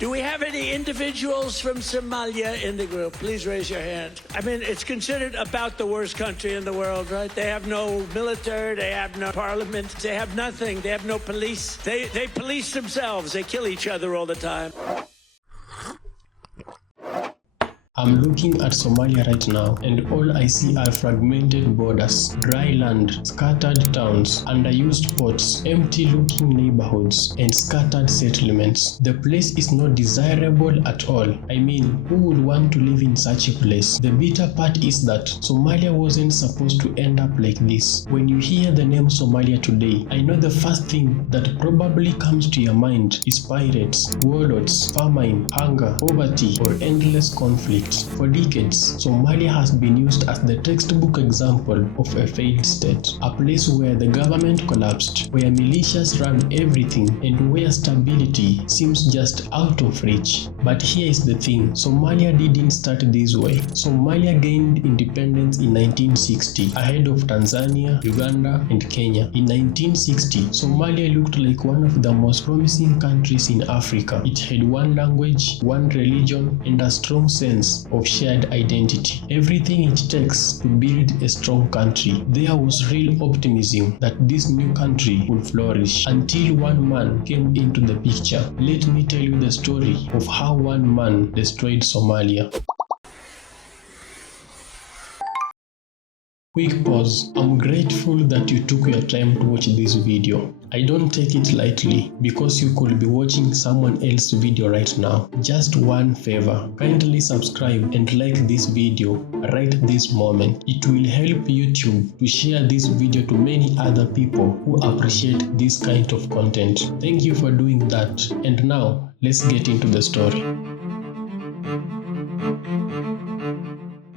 Do we have any individuals from Somalia in the group? Please raise your hand. I mean, it's considered about the worst country in the world, right? They have no military, they have no parliament, they have nothing, they have no police. They police themselves, they kill each other all the time. I'm looking at Somalia right now, and all I see are fragmented borders, dry land, scattered towns, underused ports, empty-looking neighborhoods, and scattered settlements. The place is not desirable at all. I mean, who would want to live in such a place? The bitter part is that Somalia wasn't supposed to end up like this. When you hear the name Somalia today, I know the first thing that probably comes to your mind is pirates, warlords, famine, hunger, poverty, or endless conflict. For decades, Somalia has been used as the textbook example of a failed state, a place where the government collapsed, where militias run everything, and where stability seems just out of reach. But here is the thing, Somalia didn't start this way. Somalia gained independence in 1960, ahead of Tanzania, Uganda, and Kenya. In 1960, Somalia looked like one of the most promising countries in Africa. It had one language, one religion, and a strong sense of shared identity. Everything it takes to build a strong country. There was real optimism that this new country would flourish until one man came into the picture. Let me tell you the story of how one man destroyed Somalia. Quick pause. I'm grateful that you took your time to watch this video. I don't take it lightly because you could be watching someone else's video right now. Just one favor, kindly subscribe and like this video right this moment. It will help YouTube to share this video to many other people who appreciate this kind of content. Thank you for doing that. And now, let's get into the story.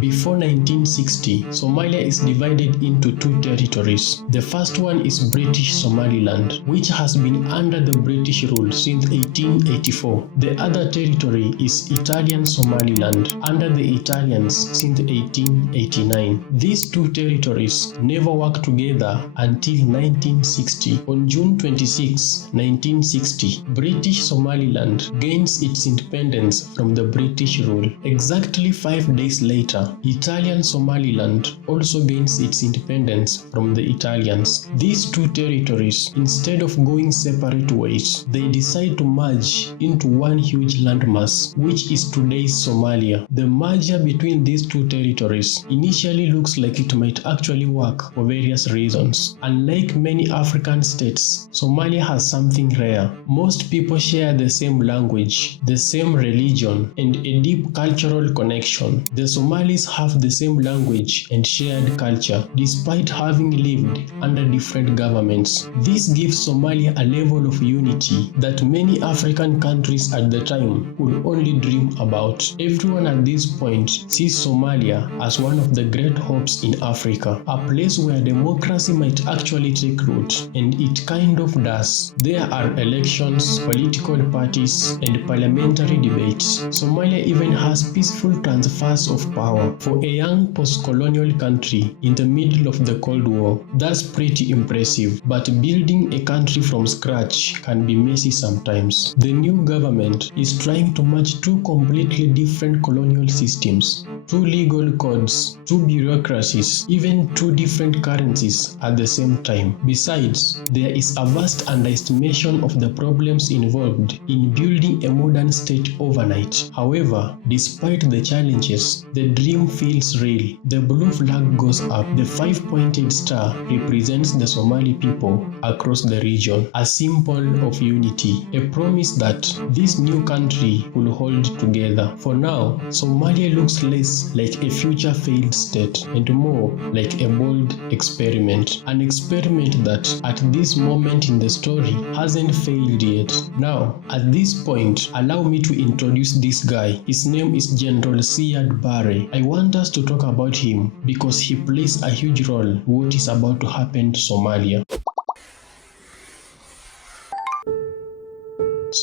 Before 1960, Somalia is divided into two territories. The first one is British Somaliland, which has been under the British rule since 1884. The other territory is Italian Somaliland, under the Italians since 1889. These two territories never worked together until 1960. On June 26, 1960, British Somaliland gains its independence from the British rule. Exactly 5 days later, Italian Somaliland also gains its independence from the Italians. These two territories, instead of going separate ways, they decide to merge into one huge landmass, which is today's Somalia. The merger between these two territories initially looks like it might actually work for various reasons. Unlike many African states, Somalia has something rare. Most people share the same language, the same religion, and a deep cultural connection. The Somalis have the same language and shared culture, despite having lived under different governments. This gives Somalia a level of unity that many African countries at the time would only dream about. Everyone at this point sees Somalia as one of the great hopes in Africa, a place where democracy might actually take root, and it kind of does. There are elections, political parties, and parliamentary debates. Somalia even has peaceful transfers of power. For a young post-colonial country in the middle of the Cold War, that's pretty impressive. But building a country from scratch can be messy sometimes. The new government is trying to merge two completely different colonial systems, two legal codes, two bureaucracies, even two different currencies at the same time. Besides, there is a vast underestimation of the problems involved in building a modern state overnight. However, despite the challenges, the dream feels real. The blue flag goes up. The 5-pointed star represents the Somali people across the region, a symbol of unity, a promise that this new country will hold together. For now, Somalia looks less like a future failed state and more like a bold experiment. An experiment that, at this moment in the story, hasn't failed yet. Now, at this point, allow me to introduce this guy. His name is General Siad Barre. I want us to talk about him because he plays a huge role in what is about to happen to Somalia.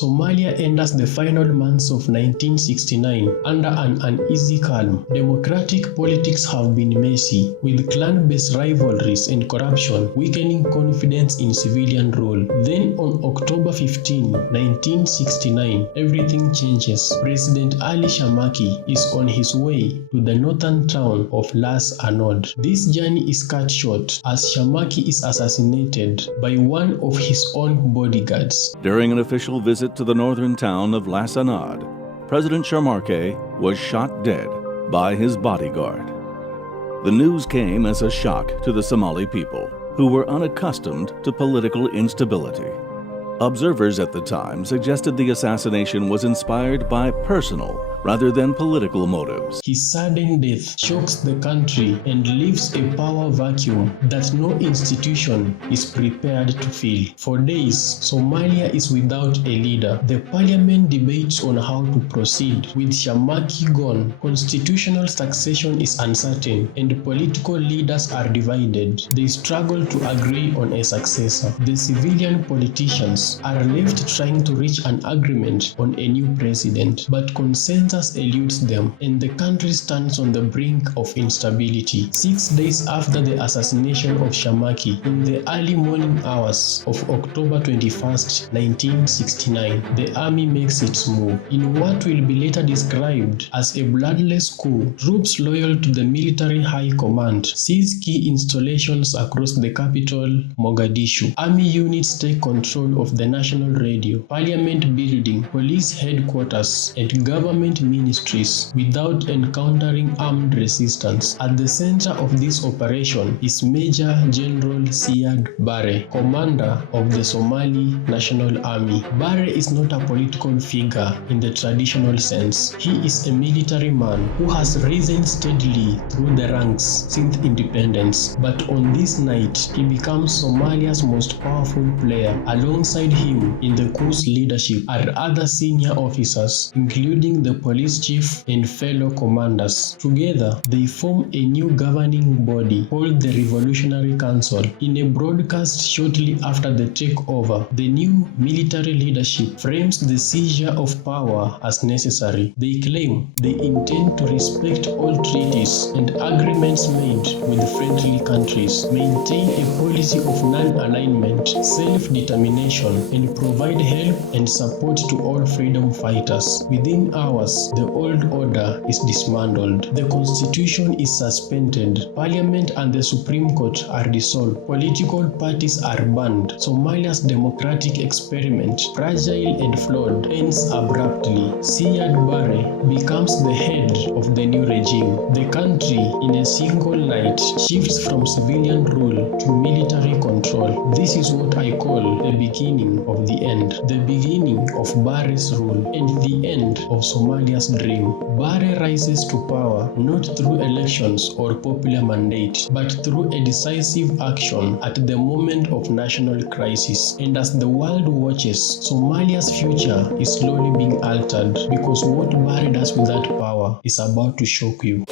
Somalia enters the final months of 1969 under an uneasy calm. Democratic politics have been messy, with clan-based rivalries and corruption weakening confidence in civilian rule. Then on October 15, 1969, everything changes. President Ali Shamaki is on his way to the northern town of Las Anod. This journey is cut short as Shamaki is assassinated by one of his own bodyguards. During an official visit to the northern town of Las Anod, President Shamaki was shot dead by his bodyguard. The news came as a shock to the Somali people, who were unaccustomed to political instability. Observers at the time suggested the assassination was inspired by personal rather than political motives. His sudden death shocks the country and leaves a power vacuum that no institution is prepared to fill. For days, Somalia is without a leader. The parliament debates on how to proceed. With Shamaki gone, constitutional succession is uncertain and political leaders are divided. They struggle to agree on a successor. The civilian politicians are left trying to reach an agreement on a new president, but consensus eludes them and the country stands on the brink of instability. 6 days after the assassination of Shamaki, in the early morning hours of October 21st, 1969, the army makes its move. In what will be later described as a bloodless coup, troops loyal to the military high command seize key installations across the capital, Mogadishu. Army units take control of the national radio, parliament building, police headquarters, and government ministries without encountering armed resistance. At the center of this operation is Major General Siad Barre, commander of the Somali National Army. Barre is not a political figure in the traditional sense. He is a military man who has risen steadily through the ranks since independence. But on this night, he becomes Somalia's most powerful player. Alongside him in the coup's leadership are other senior officers, including the police chief and fellow commanders. Together, they form a new governing body called the Revolutionary Council. In a broadcast shortly after the takeover, the new military leadership frames the seizure of power as necessary. They claim they intend to respect all treaties and agreements made with friendly countries, maintain a policy of non-alignment, self-determination, and provide help and support to all freedom fighters. Within hours, the old order is dismantled. The constitution is suspended. Parliament and the Supreme Court are dissolved. Political parties are banned. Somalia's democratic experiment, fragile and flawed, ends abruptly. Siad Barre becomes the head of the new regime. The country, in a single night, shifts from civilian rule to military control. This is what I call the beginning of the end. The beginning of Barre's rule and the end of Somalia's dream. Barre rises to power not through elections or popular mandate, but through a decisive action at the moment of national crisis. And as the world watches, Somalia's future is slowly being altered because what Barre does with that power is about to shock you.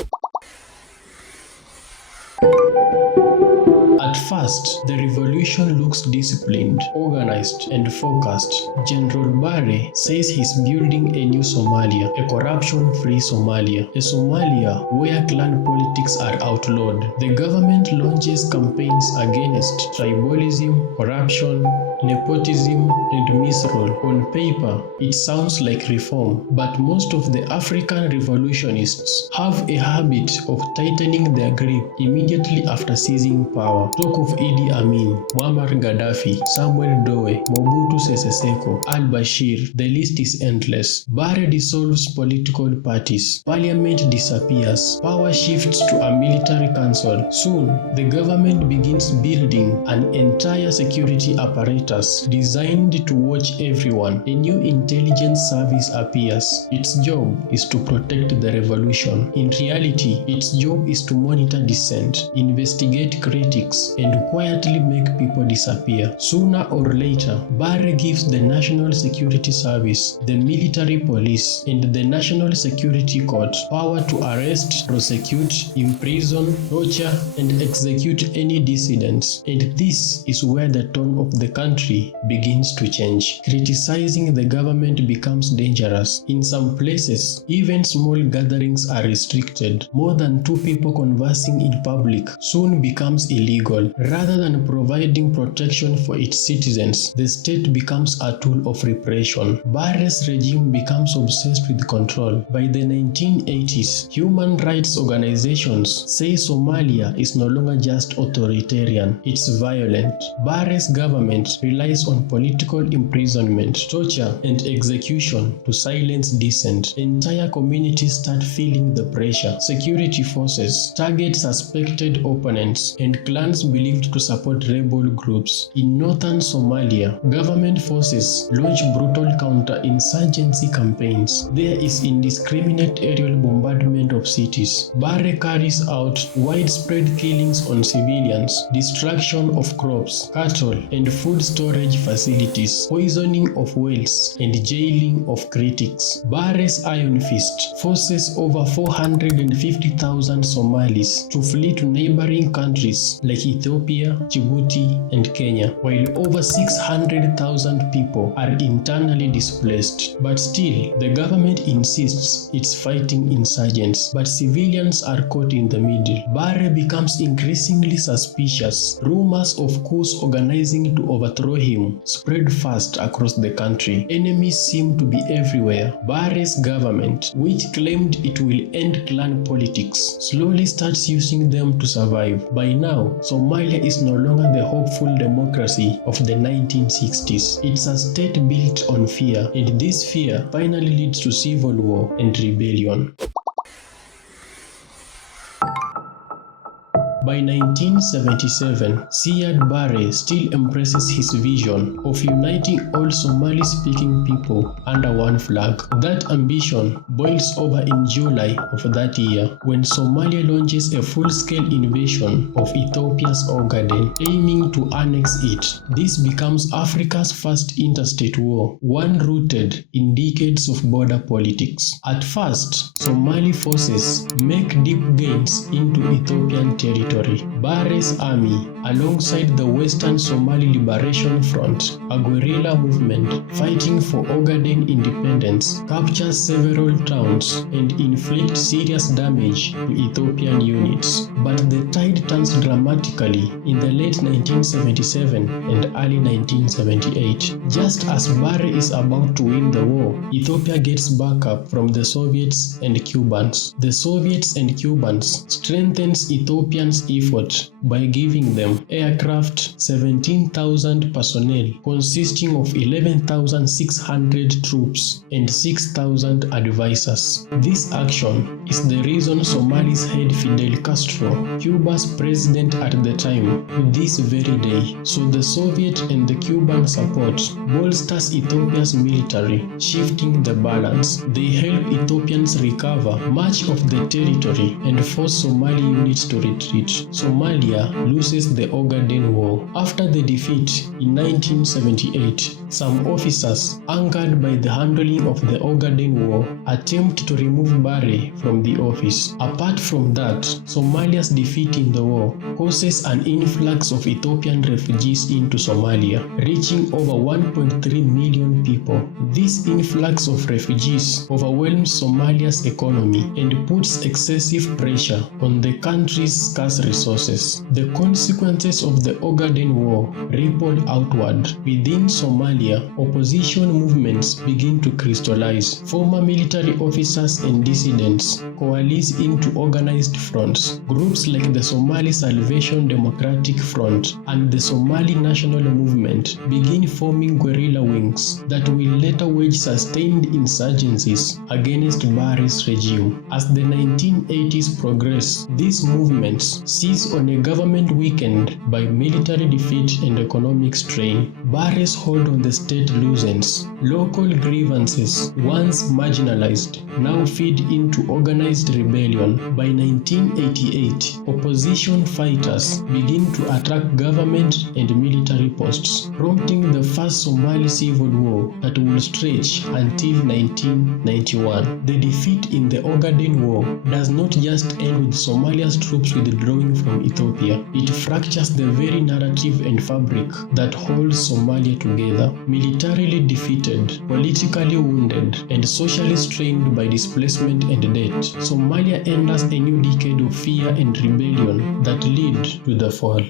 At first, the revolution looks disciplined, organized, and focused. General Barre says he's building a new Somalia, a corruption-free Somalia, a Somalia where clan politics are outlawed. The government launches campaigns against tribalism, corruption, nepotism, and misrule. On paper, it sounds like reform, but most of the African revolutionists have a habit of tightening their grip immediately after seizing power. Talk of Idi Amin, Muammar Gaddafi, Samuel Doe, Mobutu Sese Seko, al-Bashir, the list is endless. Barre dissolves political parties, parliament disappears, power shifts to a military council. Soon, the government begins building an entire security apparatus designed to watch everyone. A new intelligence service appears. Its job is to protect the revolution. In reality, its job is to monitor dissent, investigate critics, and quietly make people disappear. Sooner or later, Barre gives the National Security Service, the military police, and the National Security Court power to arrest, prosecute, imprison, torture, and execute any dissidents. And this is where the tone of the country country begins to change. Criticizing the government becomes dangerous. In some places, even small gatherings are restricted. More than 2 people conversing in public soon becomes illegal. Rather than providing protection for its citizens, the state becomes a tool of repression. Barre's regime becomes obsessed with control. By the 1980s, human rights organizations say Somalia is no longer just authoritarian, it's violent. Barre's government relies on political imprisonment, torture, and execution to silence dissent. Entire communities start feeling the pressure. Security forces target suspected opponents and clans believed to support rebel groups. In northern Somalia, government forces launch brutal counter-insurgency campaigns. There is indiscriminate aerial bombardment of cities. Barre carries out widespread killings on civilians, destruction of crops, cattle, and food storage facilities, poisoning of wells, and jailing of critics. Barre's Iron Fist forces over 450,000 Somalis to flee to neighboring countries like Ethiopia, Djibouti, and Kenya, while over 600,000 people are internally displaced. But still, the government insists it's fighting insurgents, but civilians are caught in the middle. Barre becomes increasingly suspicious. Rumors of coups organizing to overthrow him spread fast across the country. Enemies seem to be everywhere. Barre's government, which claimed it will end clan politics, slowly starts using them to survive. By now, Somalia is no longer the hopeful democracy of the 1960s. It's a state built on fear, and this fear finally leads to civil war and rebellion. By 1977, Siad Barre still embraces his vision of uniting all Somali-speaking people under one flag. That ambition boils over in July of that year when Somalia launches a full-scale invasion of Ethiopia's Ogaden, aiming to annex it. This becomes Africa's first interstate war, one rooted in decades of border politics. At first, Somali forces make deep gains into Ethiopian territory. Barre's army, alongside the Western Somali Liberation Front, a guerrilla movement fighting for Ogaden independence, captures several towns and inflicts serious damage to Ethiopian units. But the tide turns dramatically in the late 1977 and early 1978. Just as Barre is about to win the war, Ethiopia gets backup from the Soviets and Cubans. The Soviets and Cubans strengthens Ethiopians' effort by giving them aircraft, 17,000 personnel consisting of 11,600 troops and 6,000 advisors. This action is the reason Somalis held Fidel Castro, Cuba's president at the time, to this very day. So the Soviet and the Cuban support bolsters Ethiopia's military, shifting the balance. They help Ethiopians recover much of the territory and force Somali units to retreat. Somalia loses the Ogaden War. After the defeat in 1978, some officers, angered by the handling of the Ogaden War, attempt to remove Barre from the office. Apart from that, Somalia's defeat in the war causes an influx of Ethiopian refugees into Somalia, reaching over 1.3 million people. This influx of refugees overwhelms Somalia's economy and puts excessive pressure on the country's scarce resources. The consequences of the Ogaden War rippled outward. Within Somalia, opposition movements begin to crystallize. Former military officers and dissidents coalesce into organized fronts. Groups like the Somali Salvation Democratic Front and the Somali National Movement begin forming guerrilla wings that will later wage sustained insurgencies against Barre's regime. As the 1980s progress, these movements seize on a government weakened by military defeat and economic strain. Barre's hold on the state loosens. Local grievances, once marginalized, now feed into organized rebellion. By 1988, opposition fighters begin to attack government and military posts, prompting the first Somali civil war that will stretch until 1991. The defeat in the Ogaden War does not just end with Somalia's troops withdrawing coming from Ethiopia. It fractures the very narrative and fabric that holds Somalia together. Militarily defeated, politically wounded, and socially strained by displacement and debt, Somalia enters a new decade of fear and rebellion that lead to the fall.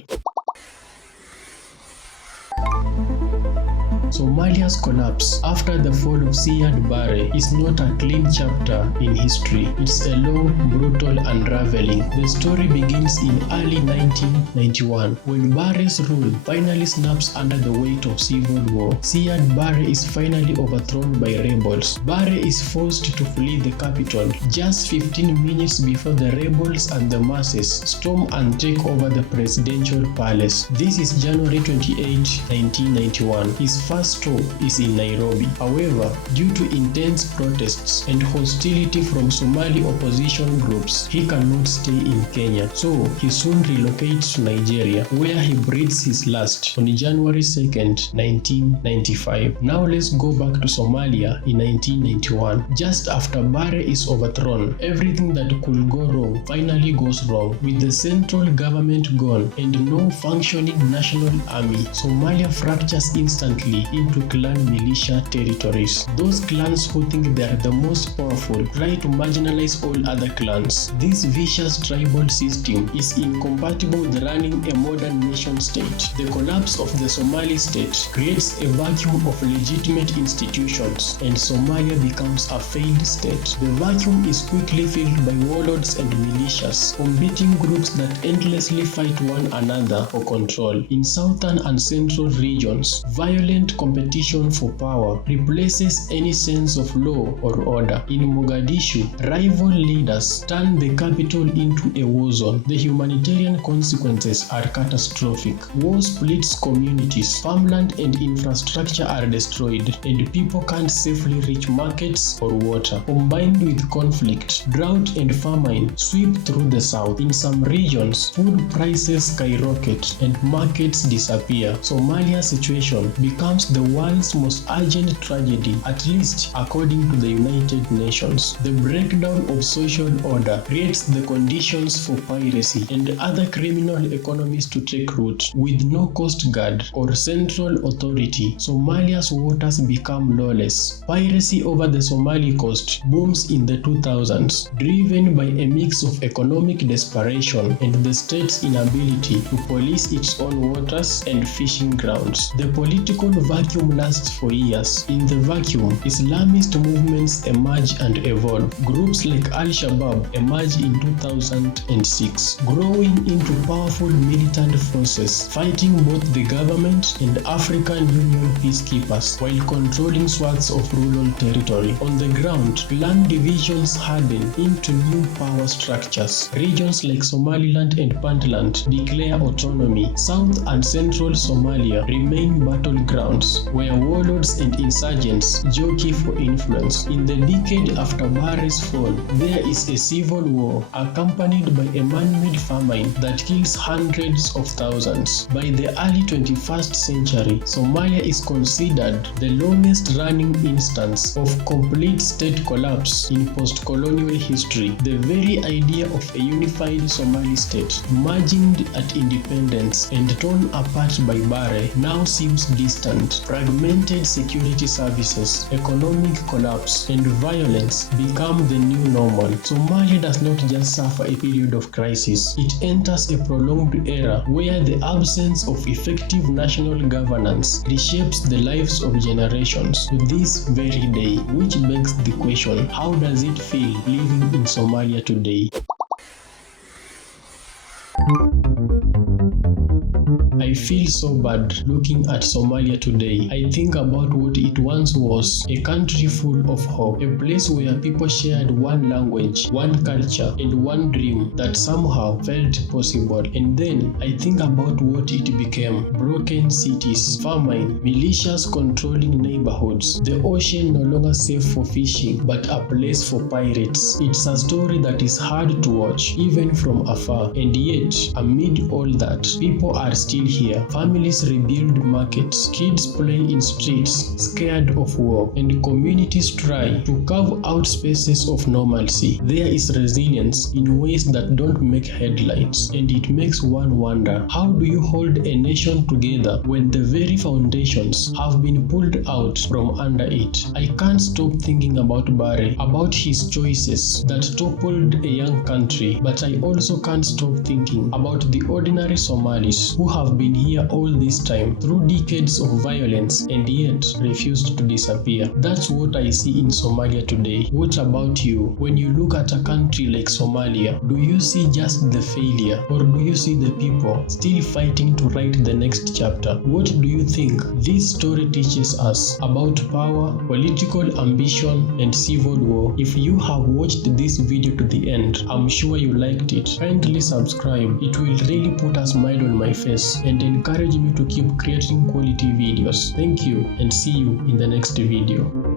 Somalia's collapse after the fall of Siad Barre is not a clean chapter in history. It's a long, brutal unraveling. The story begins in early 1991 when Barre's rule finally snaps under the weight of civil war. Siad Barre is finally overthrown by rebels. Barre is forced to flee the capital just 15 minutes before the rebels and the masses storm and take over the presidential palace. This is January 28, 1991. His first stop is in Nairobi. However, due to intense protests and hostility from Somali opposition groups, he cannot stay in Kenya. So he soon relocates to Nigeria, where he breathes his last on January 2nd, 1995. Now let's go back to Somalia in 1991. Just after Barre is overthrown, everything that could go wrong finally goes wrong. With the central government gone and no functioning national army, Somalia fractures instantly into clan militia territories. Those clans who think they are the most powerful try to marginalize all other clans. This vicious tribal system is incompatible with running a modern nation state. The collapse of the Somali state creates a vacuum of legitimate institutions, and Somalia becomes a failed state. The vacuum is quickly filled by warlords and militias, competing groups that endlessly fight one another for control. In southern and central regions, violent competition for power replaces any sense of law or order. In Mogadishu, rival leaders turn the capital into a war zone. The humanitarian consequences are catastrophic. War splits communities, farmland and infrastructure are destroyed, and people can't safely reach markets or water. Combined with conflict, drought and famine sweep through the south. In some regions, food prices skyrocket and markets disappear. Somalia's situation becomes the world's most urgent tragedy, at least according to the United Nations. The breakdown of social order creates the conditions for piracy and other criminal economies to take root. With no coast guard or central authority, Somalia's waters become lawless. Piracy over the Somali coast booms in the 2000s, driven by a mix of economic desperation and the state's inability to police its own waters and fishing grounds. The political vacuum lasts for years. In the vacuum, Islamist movements emerge and evolve. Groups like Al-Shabaab emerge in 2006, growing into powerful militant forces, fighting both the government and African Union peacekeepers while controlling swaths of rural territory. On the ground, clan divisions harden into new power structures. Regions like Somaliland and Puntland declare autonomy. South and central Somalia remain battlegrounds where warlords and insurgents jockey for influence. In the decade after Barre's fall, there is a civil war accompanied by a man-made famine that kills hundreds of thousands. By the early 21st century, Somalia is considered the longest-running instance of complete state collapse in post-colonial history. The very idea of a unified Somali state, imagined at independence and torn apart by Barre, now seems distant. Fragmented security services, economic collapse, and violence become the new normal. Somalia does not just suffer a period of crisis, it enters a prolonged era where the absence of effective national governance reshapes the lives of generations to this very day, which begs the question, how does it feel living in Somalia today? I feel so bad looking at Somalia today. I think about what it once was, a country full of hope, a place where people shared one language, one culture, and one dream that somehow felt possible. And then I think about what it became: broken cities, famine, militias controlling neighborhoods, the ocean no longer safe for fishing, but a place for pirates. It's a story that is hard to watch, even from afar. And yet, amid all that, people are still here. Somalia. Families rebuild markets, kids play in streets, scared of war, and communities try to carve out spaces of normalcy. There is resilience in ways that don't make headlines, and it makes one wonder, how do you hold a nation together when the very foundations have been pulled out from under it? I can't stop thinking about Barre, about his choices that toppled a young country, but I also can't stop thinking about the ordinary Somalis who have been here all this time through decades of violence and yet refused to disappear. That's what I see in Somalia today. What about you? When you look at a country like Somalia, do you see just the failure, or do you see the people still fighting to write the next chapter? What do you think this story teaches us about power, political ambition, and civil war? If you have watched this video to the end, I'm sure you liked it. Kindly subscribe. It will really put a smile on my face and encourage me to keep creating quality videos. Thank you, and see you in the next video.